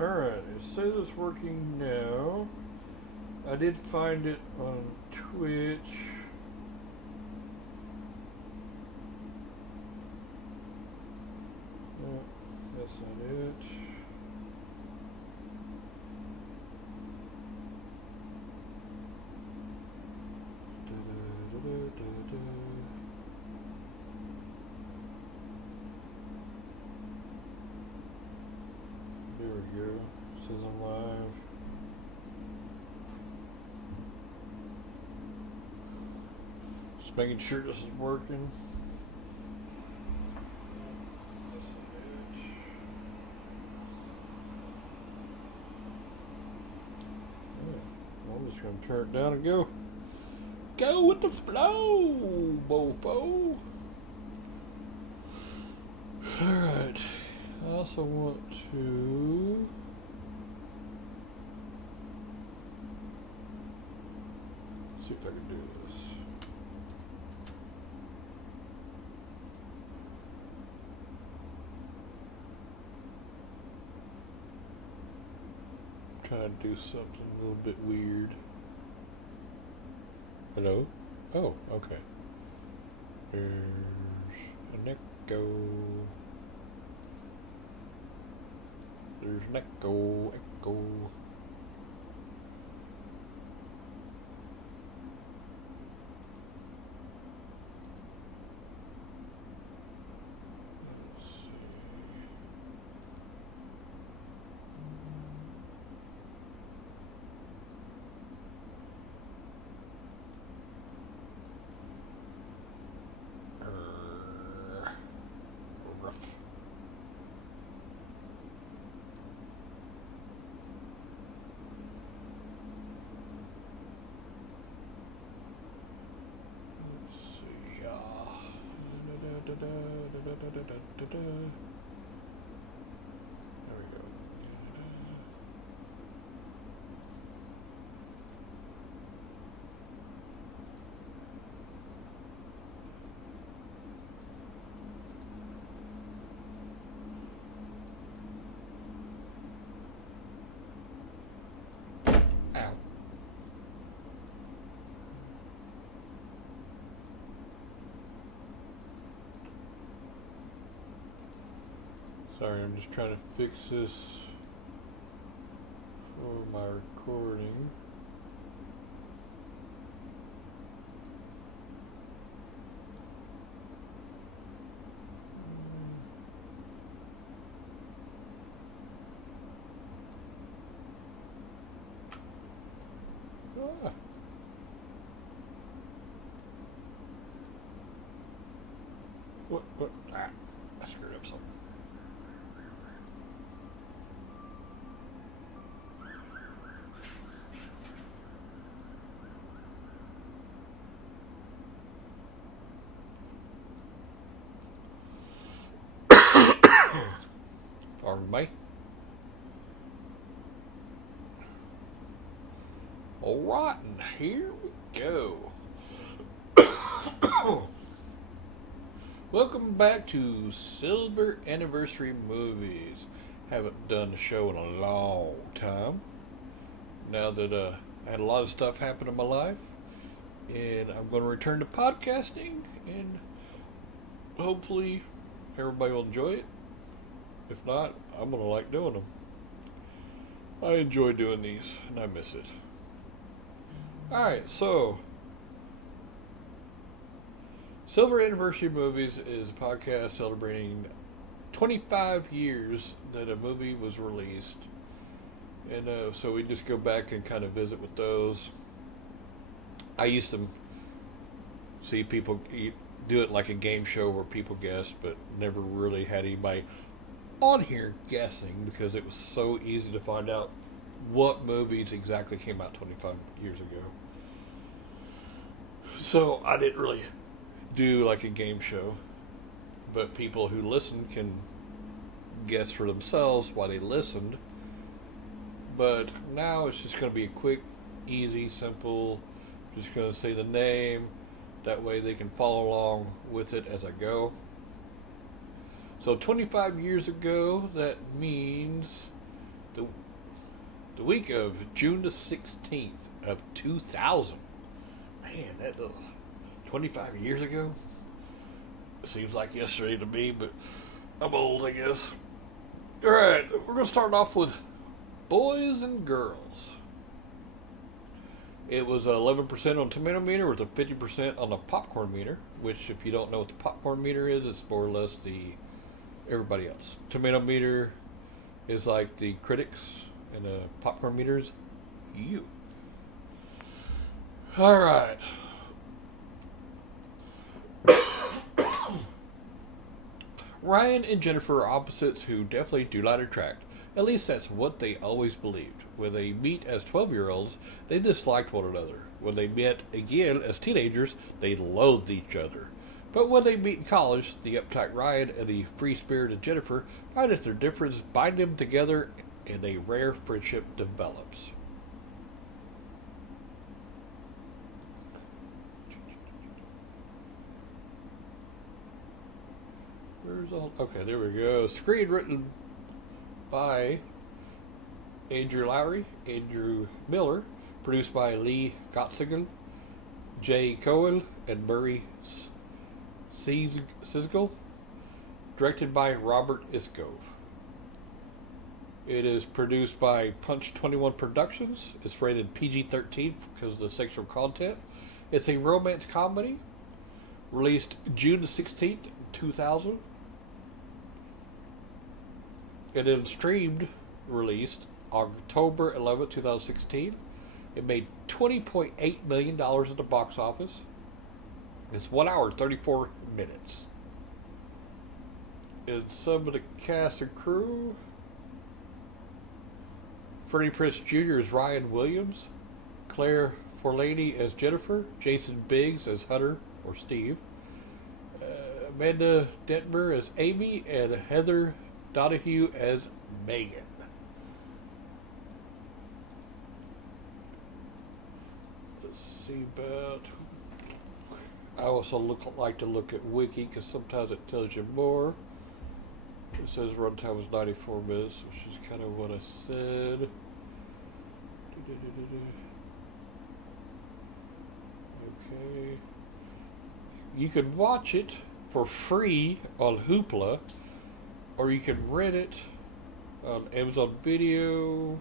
Alright, it says it's working now. I did find it on Twitch. No, that's not it. There we go. It says I'm live. Just making sure this is working. I'm just going to turn it down and go. Go with the flow, bofo. Alright. I also want to see if I can do this. I'm trying to do something a little bit weird. Hello? Oh, okay. There's an echo. There's an echo. Let's see. Rough. There we go. Ow. Sorry, I'm just trying to fix this for my recording. Ah. What? Ah, I screwed up something. Pardon me. Alright, and here we go. Welcome back to Silver Anniversary Movies. Haven't done the show in a long time. Now that I had a lot of stuff happen in my life. And I'm going to return to podcasting. And hopefully everybody will enjoy it. If not, I'm going to like doing them. I enjoy doing these, and I miss it. Alright, so Silver Anniversary Movies is a podcast celebrating 25 years that a movie was released. And so we just go back and kind of visit with those. I used to see people do it like a game show where people guess, but never really had anybody on here guessing because it was so easy to find out what movies exactly came out 25 years ago. So I didn't really do like a game show, but people who listen can guess for themselves why they listened. But now it's just going to be a quick, easy, simple, just going to say the name, that way they can follow along with it as I go. So 25 years ago, that means The, the week of June the 16th of 2000. Man, that 25 years ago? It seems like yesterday to me, but I'm old, I guess. Alright, we're going to start off with Boys and Girls. It was 11% on tomato meter with a 50% on the popcorn meter, which, if you don't know what the popcorn meter is, it's more or less the everybody else. Tomato meter is like the critics, and the popcorn meter is you. Alright. Ryan and Jennifer are opposites who definitely do not attract. At least that's what they always believed. When they meet as 12-year-olds, they disliked one another. When they met again as teenagers, they loathed each other. But when they meet in college, the uptight Ryan and the free-spirited Jennifer find that their differences bind them together and a rare friendship develops. Okay, there we go. Screenwritten by Andrew Lowry, Andrew Miller, produced by Lee Gottsigan, Jay Cohen, and Murray Siskel, directed by Robert Iskov. It is produced by Punch 21 Productions. It's rated PG-13 because of the sexual content. It's a romance comedy, released June 16th, 2000. It then released October 11, 2016. It made $20.8 million at the box office. It's 1 hour, 34 minutes. And some of the cast and crew: Freddie Prinze Jr. as Ryan Williams, Claire Forlani as Jennifer, Jason Biggs as Hunter or Steve, Amanda Detmer as Amy, and Heather Donahue as Megan. Let's see about. I also like to look at Wiki because sometimes it tells you more. It says runtime was 94 minutes, which is kind of what I said. Okay. You can watch it for free on Hoopla, or you can rent it on Amazon Video.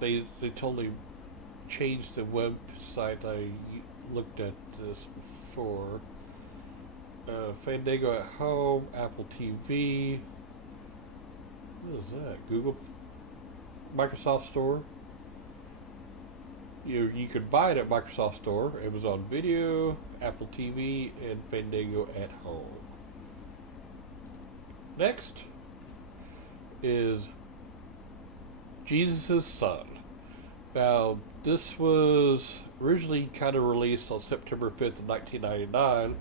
They totally changed the website. I looked at this before. Fandango at Home, Apple TV. What is that? Google, Microsoft Store. You could buy it at Microsoft Store, Amazon Video, Apple TV, and Fandango at Home. Next is Jesus' Son. Now, this was originally kind of released on September 5th, 1999,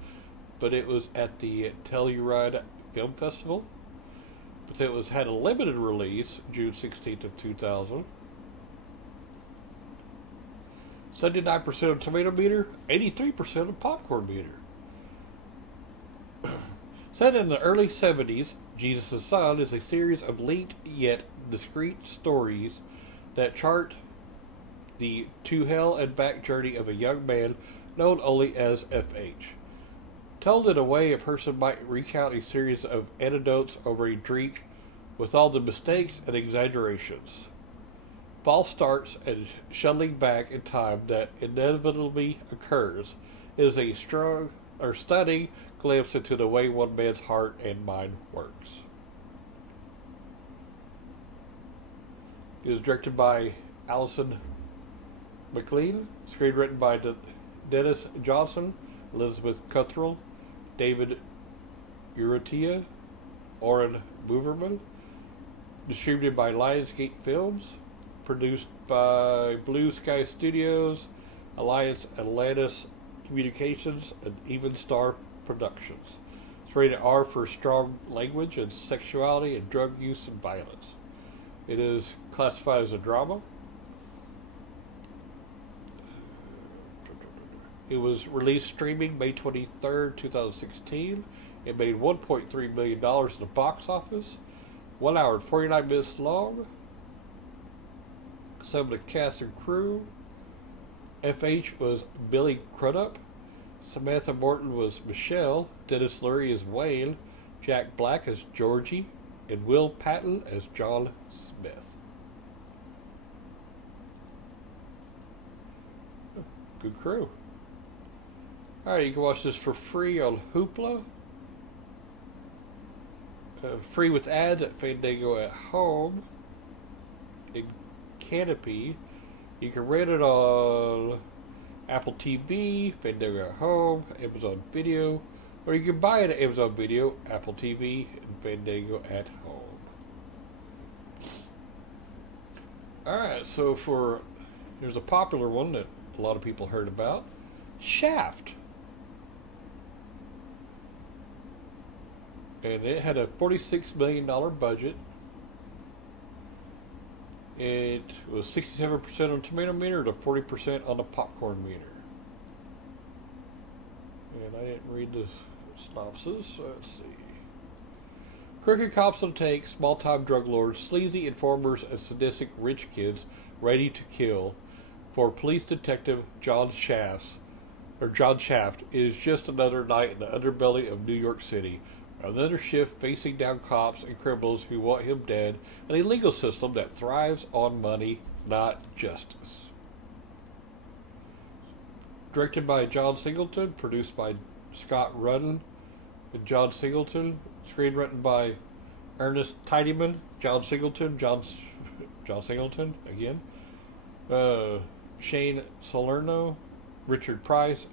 but it was at the Telluride Film Festival. But it had a limited release, June 16th of 2000. 79% of tomato meter, 83% of popcorn meter. Set in the early 70s, Jesus' Son is a series of linked yet discrete stories that chart the to hell and back journey of a young man known only as FH. Told in a way a person might recount a series of anecdotes over a drink with all the mistakes and exaggerations, false starts, and shuttling back in time that inevitably occurs. It is a strong or stunning glimpse into the way one man's heart and mind works. It was directed by Allison McLean, screenwritten by Dennis Johnson, Elizabeth Cuthrell, David Urrutia, Oren Moverman, distributed by Lionsgate Films, produced by Blue Sky Studios, Alliance Atlantis Communications, and Even Star Productions. It's rated R for strong language and sexuality and drug use and violence. It is classified as a drama. It was released streaming May 23rd, 2016. It made $1.3 million in the box office. 1 hour and 49 minutes long. Some of the cast and crew. FH was Billy Crudup. Samantha Morton was Michelle. Dennis Leary as Wayne. Jack Black as Georgie. And Will Patton as John Smith. Good crew. Alright, you can watch this for free on Hoopla. Free with ads at Fandango at Home. In Canopy. You can rent it on Apple TV, Fandango at Home, Amazon Video, or you can buy it at Amazon Video, Apple TV, and Fandango at Home. Alright, so here's a popular one that a lot of people heard about. Shaft. And it had a $46 million budget. It was 67% on tomato meter to 40% on the popcorn meter. And I didn't read the synopsis, so let's see. Crooked cops will take small-time drug lords, sleazy informers, and sadistic rich kids ready to kill. For police detective John Shaft, it is just another night in the underbelly of New York City. Another shift facing down cops and criminals who want him dead, and a legal system that thrives on money, not justice. Directed by John Singleton, produced by Scott Rudden and John Singleton, screenwritten by Ernest Tidyman, John Singleton again, Shane Salerno, Richard Price.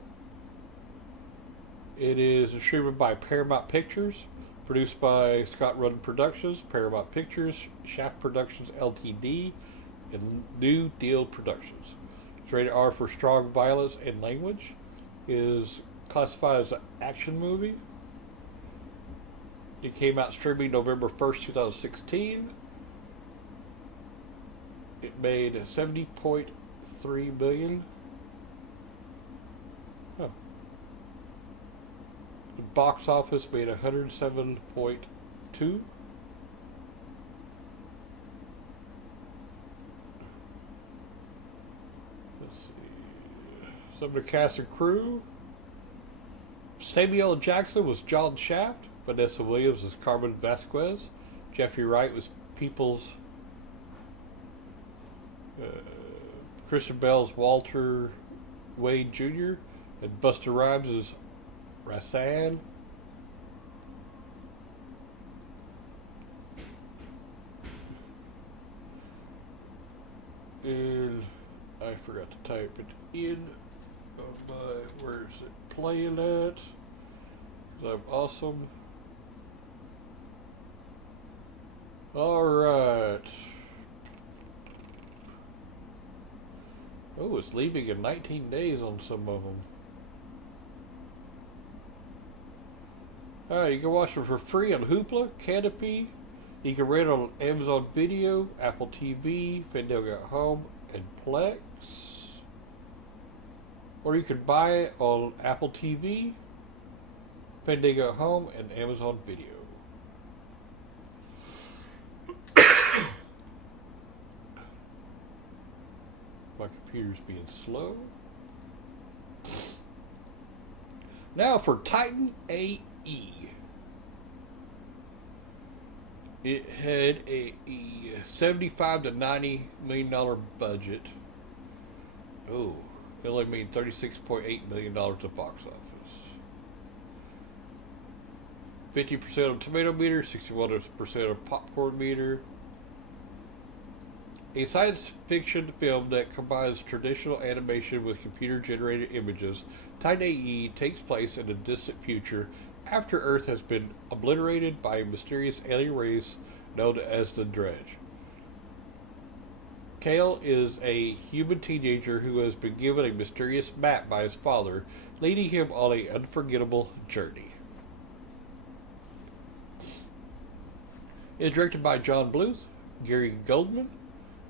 It is distributed by Paramount Pictures, produced by Scott Rudden Productions, Paramount Pictures, Shaft Productions Ltd, and New Deal Productions. It's rated R for strong violence and language. It is classified as an action movie. It came out streaming November 1st, 2016. It made $70.3 million. Oh. The box office made 107.2. Let's see. Some of the cast and crew. Samuel L. Jackson was John Shaft. Vanessa Williams was Carmen Vasquez. Jeffrey Wright was Peoples. Christian Bell is Walter Wade Jr. And Buster Rhymes is Rasan. And I forgot to type it in of my, where is it playing at? I'm awesome. Alright. Oh, it's leaving in 19 days on some of them. Alright, you can watch it for free on Hoopla, Canopy. You can rent it on Amazon Video, Apple TV, Fandango at Home, and Plex. Or you can buy it on Apple TV, Fandango at Home, and Amazon Video. My computer's being slow. Now for Titan AE. It had a $75 to $90 million budget. Oh, it only made $36.8 million at the box office. 50% on tomato meter, 61% on popcorn meter. A science fiction film that combines traditional animation with computer-generated images, Titan AE takes place in a distant future after Earth has been obliterated by a mysterious alien race known as the Dredge. Kale is a human teenager who has been given a mysterious map by his father, leading him on an unforgettable journey. It is directed by John Bluth, Gary Goldman,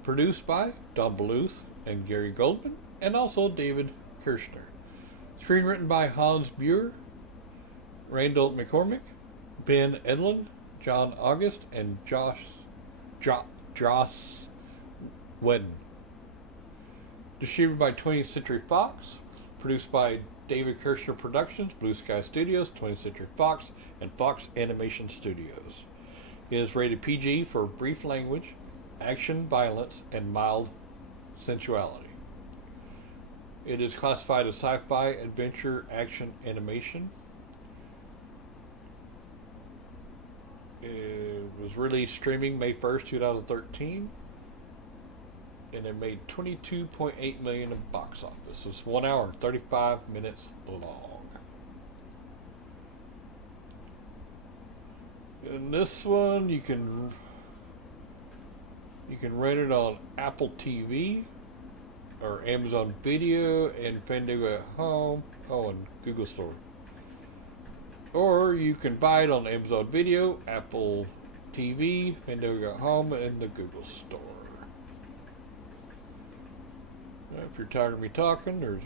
produced by Don Bluth and Gary Goldman, and also David Kirshner. Screenwritten by Hans Buer, Randall McCormick, Ben Edlund, John August, and Joss Whedon. Distributed by 20th Century Fox. Produced by David Kirshner Productions, Blue Sky Studios, 20th Century Fox, and Fox Animation Studios. It is rated PG for brief language, action, violence, and mild sensuality. It is classified as sci-fi, adventure, action, animation. It was released streaming May 1st, 2013. And it made $22.8 million in box office. It's 1 hour and 35 minutes long. And this one you can rent it on Apple TV or Amazon Video and Fandango at Home. Oh, and Google Store. Or you can buy it on Amazon Video, Apple TV, Fandango at Home, and the Google Store. If you're tired of me talking, there's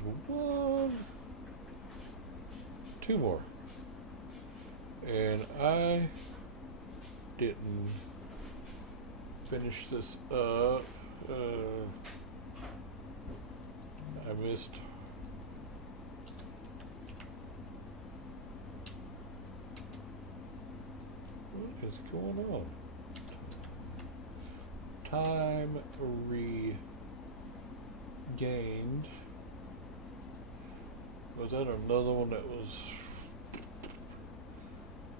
two more. And I didn't finish this up. I missed. What is going on? Time regained. Was that another one that was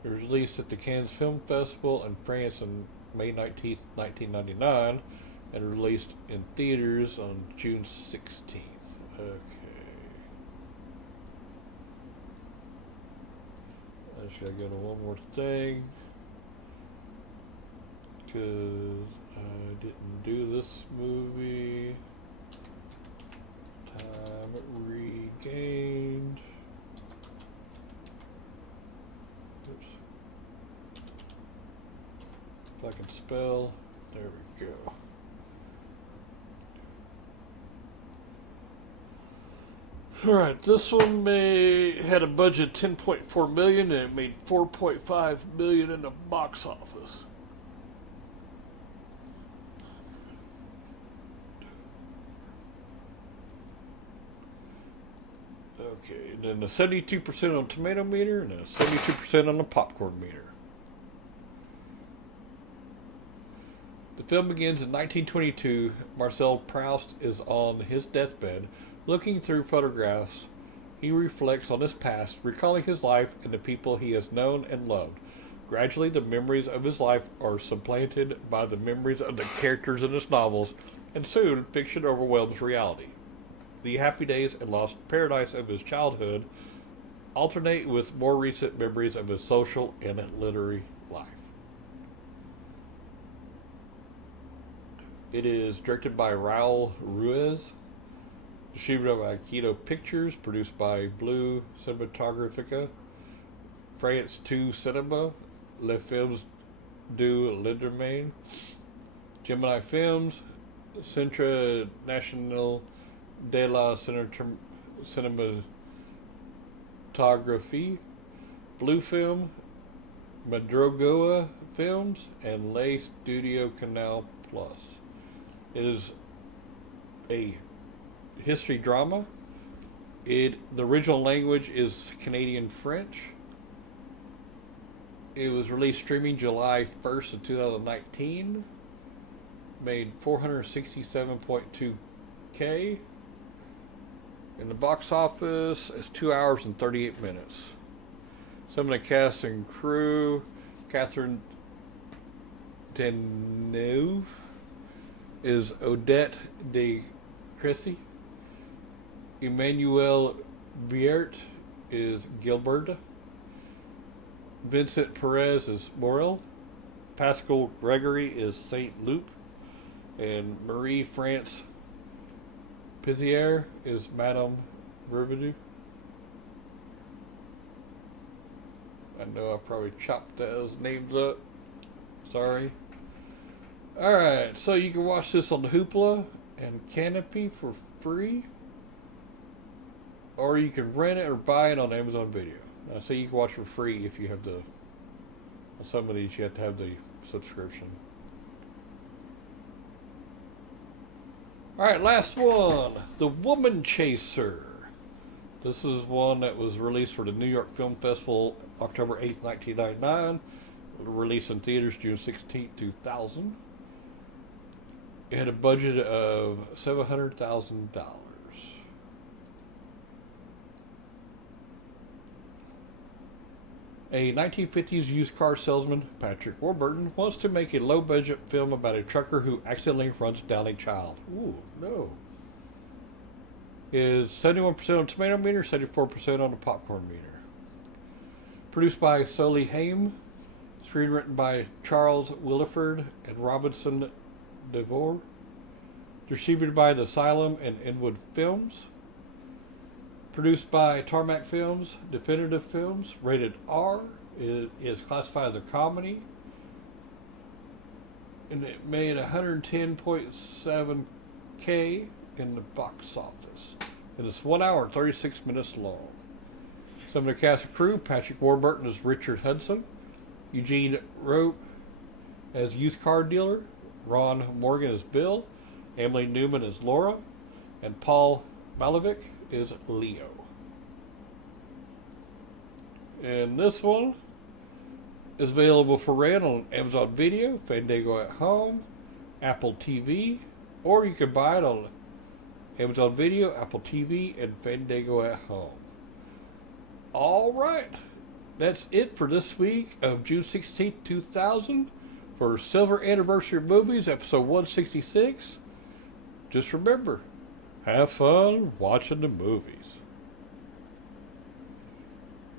released at the Cannes Film Festival in France on May 19th, 1999, and released in theaters on June 16th. Okay. I just gotta go to one more thing, because I didn't do this movie. Time regained. Oops. If I can spell, there we go. Alright, this one had a budget of $10.4 million and it made $4.5 million in the box office. Okay, and then the 72% on tomato meter and a 72% on the popcorn meter. The film begins in 1922. Marcel Proust is on his deathbed. Looking through photographs, he reflects on his past, recalling his life and the people he has known and loved. Gradually, the memories of his life are supplanted by the memories of the characters in his novels, and soon fiction overwhelms reality. The happy days and lost paradise of his childhood alternate with more recent memories of his social and literary life. It is directed by Raul Ruiz, distributed by Keto Pictures, produced by Blue Cinematographica, France 2 Cinema, Les Films du Lindermain, Gemini Films, Centre National de la Cinematography, Blue Film, Madrogoa Films, and Le Studio Canal Plus. It is a history drama. The original language is Canadian French. It was released streaming July 1st of 2019. Made $467.2K. In the box office, it's 2 hours and 38 minutes. Some of the cast and crew: Catherine Deneuve is Odette de Cressy. Emmanuel Viert is Gilberta. Vincent Perez is Morel. Pascal Gregory is Saint Loup. And Marie France Pizier is Madame Revenue. I know I probably chopped those names up. Sorry. Alright, so you can watch this on the Hoopla and Canopy for free. Or you can rent it or buy it on Amazon Video. So you can watch for free if you have the On some of these, you have to have the subscription. All right, last one. The Woman Chaser. This is one that was released for the New York Film Festival October 8th, 1999. Released in theaters June 16th, 2000. It had a budget of $700,000. A 1950s used car salesman, Patrick Warburton, wants to make a low-budget film about a trucker who accidentally runs down a child. Ooh, no. Is 71% on the tomato meter, 74% on the popcorn meter. Produced by Sully Haim. Screenwritten by Charles Williford and Robinson DeVore. Distributed by The Asylum and Inwood Films. Produced by Tarmac Films, Definitive Films, rated R. It is classified as a comedy. And it made $110.7K in the box office. And it's 1 hour and 36 minutes long. Some of the cast and crew: Patrick Warburton as Richard Hudson, Eugene Rope as used car dealer, Ron Morgan as Bill, Emily Newman as Laura, and Paul Malovic is Leo. And this one is available for rent on Amazon Video, Fandango at Home, Apple TV, or you can buy it on Amazon Video, Apple TV, and Fandango at Home. All right. That's it for this week of June 16th, 2000 for Silver Anniversary Movies, episode 166. Just remember, have fun watching the movies.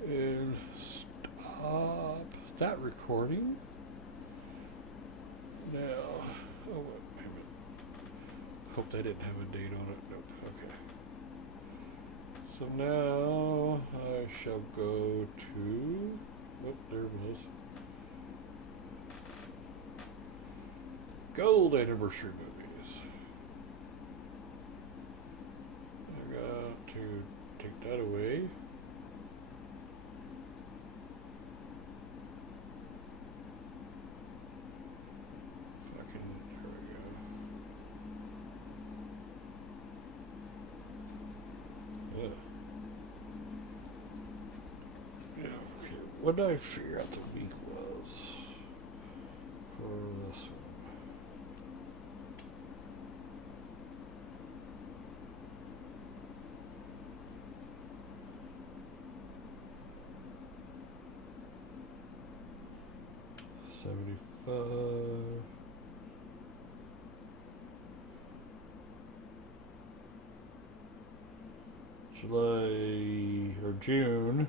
And stop that recording. Now, oh, wait a minute. Hope they didn't have a date on it. Nope. Okay. So now I shall go to, oh, there it was. Gold Anniversary Movies. I got to take that away. Fucking, here we go. Ugh. What did I figure out the week was for this one? $75. July or June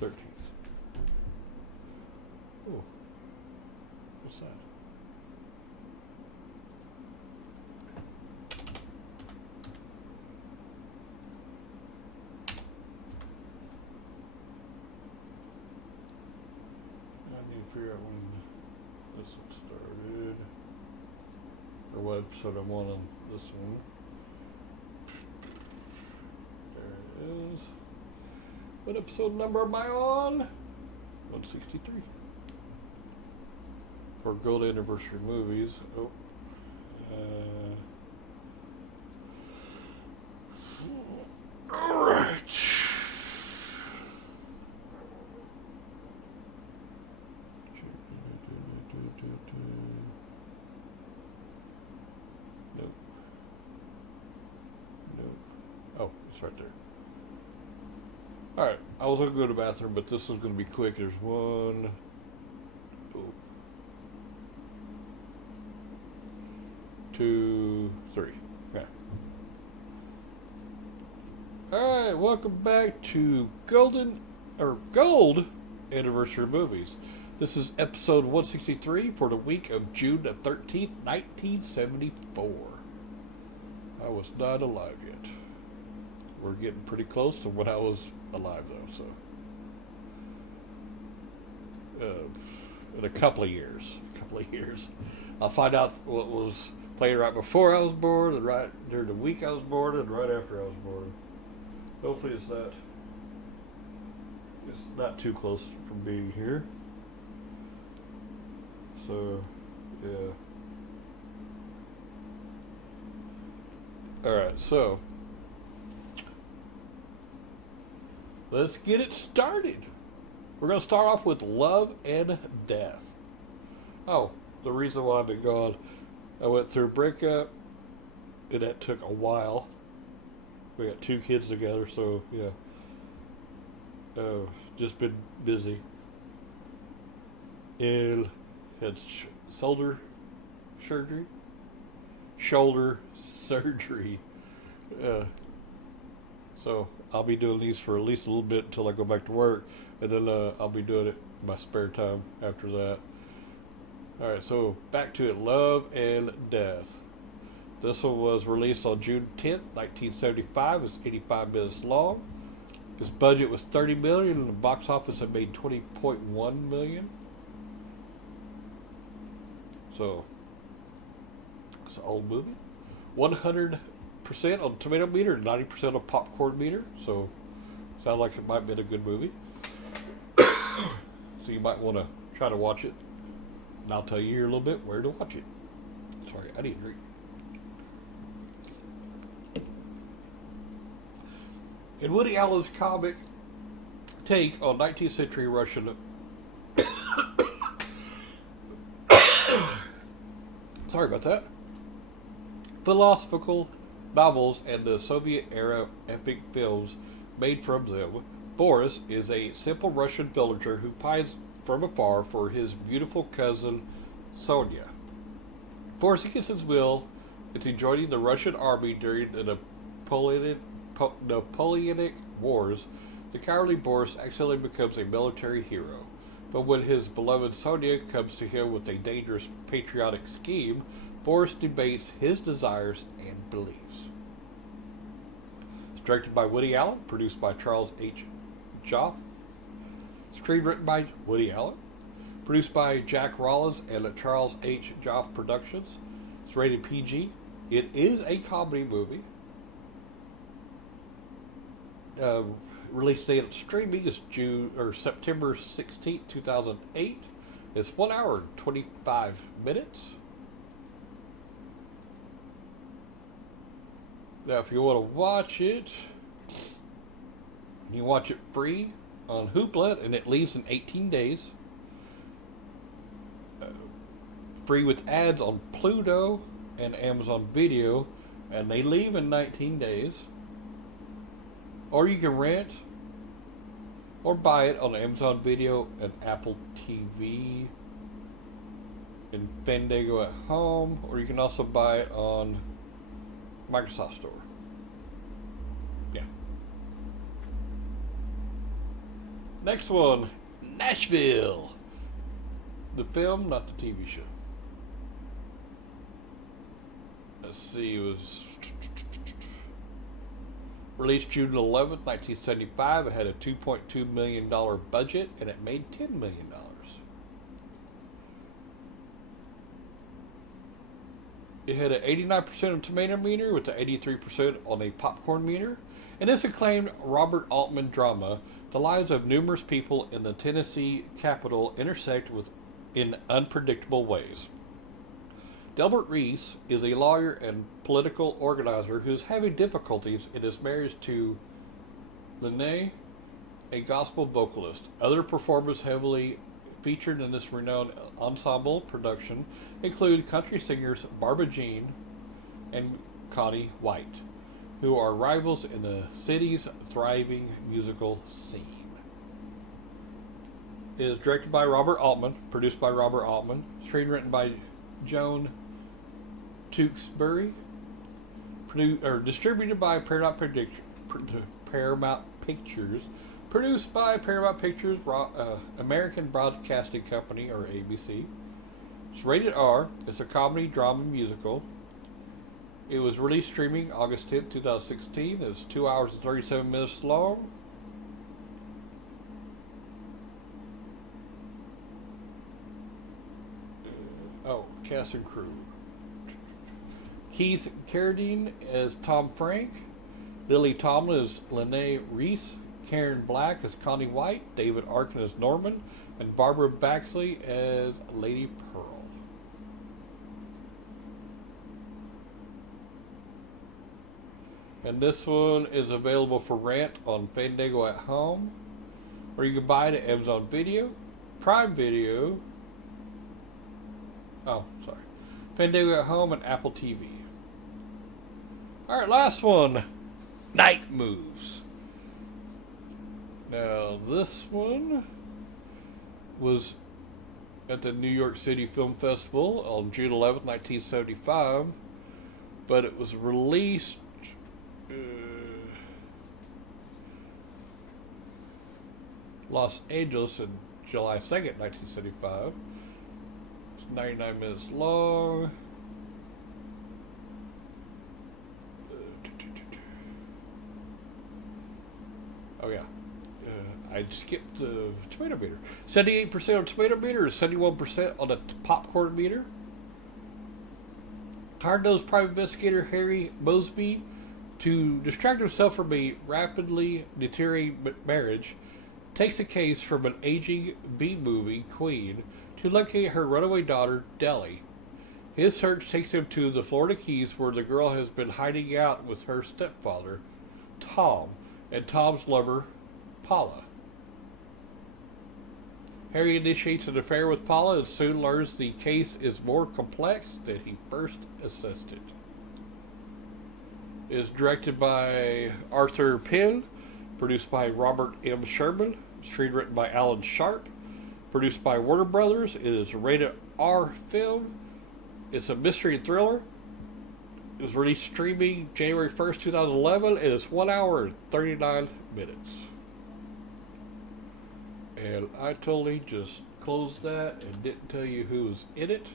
13th. Oh, what's that? I need to figure out when this one started, or what episode I'm on this one. There it is. What episode number am I on? 163. For Gold Anniversary Movies. Oh. Alright. Nope. Nope. Oh, it's right there. Alright, I was going to go to the bathroom, but this is going to be quick. There's one, oh, 2, 3. Okay. Alright, welcome back to Gold Anniversary Movies. This is episode 163 for the week of June the 13th, 1974. I was not alive yet. We're getting pretty close to when I was alive, though, so in a couple of years, I'll find out what was playing right before I was born, and right during the week I was born, and right after I was born. Hopefully it's that. It's not too close from being here. So, yeah. Alright, so let's get it started. We're going to start off with Love and Death. Oh, the reason why I've been gone, I went through a breakup, and that took a while. We got 2 kids together, so yeah. Just been busy. And had shoulder surgery. So I'll be doing these for at least a little bit until I go back to work, and then I'll be doing it in my spare time after that. Alright, so back to it. Love and Death. This one was released on June 10th, 1975. It's 85 minutes long. Its budget was $30 million, and the box office had made $20.1 million. So it's an old movie. 100% on tomato meter, 90% on popcorn meter. So sounds like it might have been a good movie. So you might want to try to watch it. And I'll tell you here a little bit where to watch it. Sorry, I need to drink. In Woody Allen's comic take on 19th century Russian sorry about that, philosophical novels and the Soviet-era epic films made from them, Boris is a simple Russian villager who pines from afar for his beautiful cousin Sonia. Boris against his will into joining the Russian army during the Napoleonic Wars. The cowardly Boris accidentally becomes a military hero. But when his beloved Sonia comes to him with a dangerous patriotic scheme, Boris debates his desires and beliefs. It's directed by Woody Allen, produced by Charles H. Joff. Screenwritten by Woody Allen, produced by Jack Rollins and Charles H. Joff Productions. It's rated PG. It is a comedy movie. Release date of streaming is September 16th, 2008. It's 1 hour and 25 minutes. Now, if you want to watch it, you watch it free on Hoopla, and it leaves in 18 days. Free with ads on Pluto and Amazon Video, and they leave in 19 days. Or you can rent or buy it on Amazon Video and Apple TV and Fandango at home, or you can also buy it on Microsoft Store. Yeah. Next one, Nashville. The film, not the TV show. Let's see, it was released June 11th, 1975. It had a $2.2 million budget, and it made $10 million. It had an 89% on tomato meter with an 83% on a popcorn meter. And this acclaimed Robert Altman drama, the lives of numerous people in the Tennessee capital intersect in unpredictable ways. Delbert Reese is a lawyer and political organizer who is having difficulties in his marriage to Lene, a gospel vocalist. Other performers heavily featured in this renowned ensemble production include country singers Barbara Jean and Connie White, who are rivals in the city's thriving musical scene. It is directed by Robert Altman, produced by Robert Altman, screenwritten by Joan Tewksbury, distributed by Paramount Pictures, produced by Paramount Pictures, American Broadcasting Company, or ABC. It's rated R. It's a comedy, drama, musical. It was released streaming August 10th, 2016. It's 2 hours and 37 minutes long. Cast and crew. Keith Carradine as Tom Frank. Lily Tomlin as Lene Reese. Karen Black as Connie White, David Arkin as Norman, and Barbara Baxley as Lady Pearl. And this one is available for rent on Fandango at Home, or you can buy it at Amazon Video, Prime Video, Fandango at Home, and Apple TV. Alright, last one, Night Moves. Now, this one was at the New York City Film Festival on June 11th, 1975, but it was released Los Angeles on July 2nd, 1975. It's 99 minutes long. Oh yeah. I skipped the tomato meter. 78% on tomato meter, 71% on the popcorn meter. Hard-nosed private investigator Harry Mosby, to distract himself from a rapidly deteriorating marriage, takes a case from an aging B-movie queen to locate her runaway daughter, Deli. His search takes him to the Florida Keys, where the girl has been hiding out with her stepfather, Tom, and Tom's lover, Paula. Harry initiates an affair with Paula and soon learns the case is more complex than he first assessed it. It is directed by Arthur Penn, produced by Robert M. Sherman, screenwritten by Alan Sharp, produced by Warner Brothers. It is a rated R film. It's a mystery and thriller. It was released streaming January 1st, 2011. It is 1 hour and 39 minutes. And I totally just closed that and didn't tell you who was in it.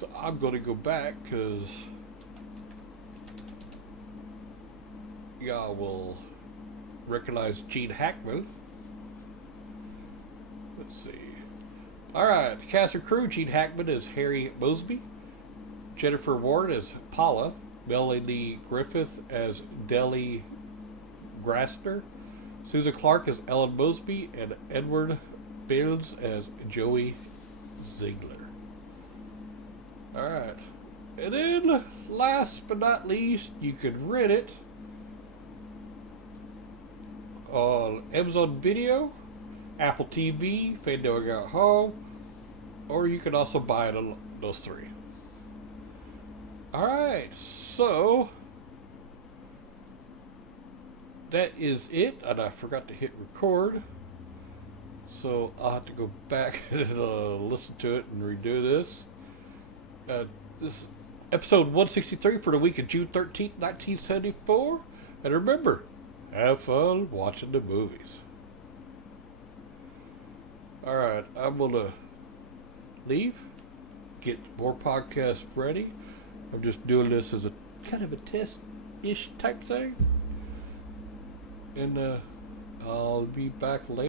So I'm going to go back because y'all will recognize Gene Hackman. Let's see. Alright, the cast and crew. Gene Hackman as Harry Mosby, Jennifer Warren as Paula, Melanie Griffith as Deli Grassner, Susan Clark as Ellen Mosby, and Edward Bills as Joey Ziegler. Alright. And then, last but not least, you can rent it on Amazon Video, Apple TV, Fandango at Home, or you can also buy it on those three. Alright, so that is it, and I forgot to hit record, so I'll have to go back and listen to it and redo this. This is episode 163 for the week of June 13th, 1974, and remember, have fun watching the movies. Alright, I'm gonna leave, get more podcasts ready. I'm just doing this as a kind of a test-ish type thing. And I'll be back later.